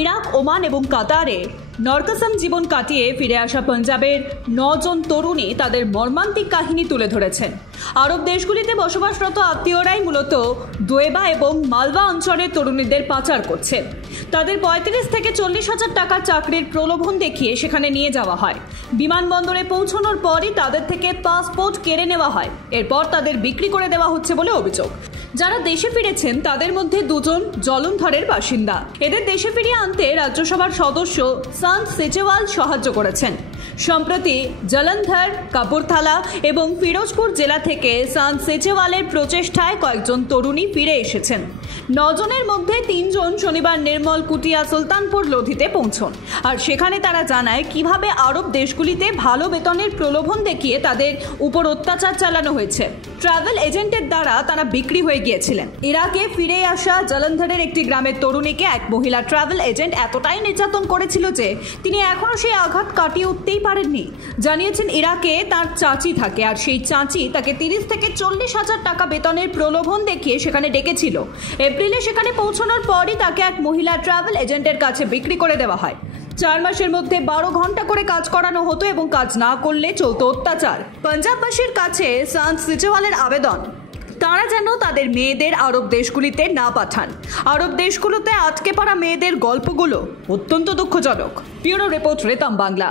Iraq, Oman এবং কাতারে নরকসম জীবন কাটিয়ে ফিরে আসা পাঞ্জাবের 9 জন তরুণী তাদের মর্মান্তিক কাহিনী তুলে ধরেছেন। আরব দেশগুলিতে বসবাসরত আত্মীয়রাই মূলত দোয়েবা এবং মালবা অঞ্চলের তরুণীদের পাচার করছে। তাদের 35 থেকে 40 হাজার টাকার চাকরির প্রলোভন দেখিয়ে সেখানে নিয়ে যাওয়া হয়। বিমানবন্দরে পৌঁছানোর পরই তাদের থেকে পাসপোর্ট কেড়ে নেওয়া হয়। এরপর তাদের বিক্রি করে দেওয়া হচ্ছে বলে অভিযোগ। যারা দেশে ফিরেছেন তাদের মধ্যে 2 জন জলন্ধরের বাসিন্দা। এদের দেশে ফিরিয়ে আনতে রাজ্যসভার সদস্য সন্ত সেচেওয়াল সাহায্য করেছেন। সম্প্রতি জলন্ধর, কাপুরথালা এবং ফিরোজপুর জেলা থেকে সন্ত সেচেওয়ালের প্রচেষ্টায় কয়েকজন তরুণী ফিরে এসেছেন। 9 জনের মধ্যে 3 জন শনিবার নির্মল কুটিয়া সুলতানপুর লোধিতে পৌঁছন। আর সেখানে তারা জানায় কিভাবে আরব দেশগুলিতে ভালো বেতনের প্রলোভন দেখিয়ে তাদের উপর অত্যাচার চালানো হয়েছে। ট্রাভেল এজেন্টের দ্বারা তারা বিক্রি হয়ে গিয়েছিলেন। ইরাকে ফিরে আসা জলন্ধরের একটি গ্রামের তরুণীকে এক মহিলা ট্রাভেল এজেন্ট এতটাই নির্যাতন করেছিল যে তিনি এখনও সেই আঘাত কাটিয়ে উঠতেই পারেননি। জানিয়েছেন ইরাকে তার চাচি থাকে, আর সেই চাচি তাকে 30 থেকে 40 হাজার টাকা বেতনের প্রলোভন দেখিয়ে সেখানে ডেকেছিল। এপ্রিলে সেখানে পৌঁছানোর পরই তাকে এক মহিলা ট্রাভেল এজেন্টের কাছে বিক্রি করে দেওয়া হয়। 4 মাসের মধ্যে 12 ঘন্টা করে কাজ করানো হতো এবং কাজ না করলে চলতো অত্যাচার। পাঞ্জাববাসীর কাছে সন্ত সেচেওয়ালের আবেদন, তারা যেন তাদের মেয়েদের আরব দেশগুলিতে না পাঠান। আরব দেশগুলোতে আটকে পড়া মেয়েদের গল্পগুলো অত্যন্ত দুঃখজনক। Bureau report Ritam Bangla.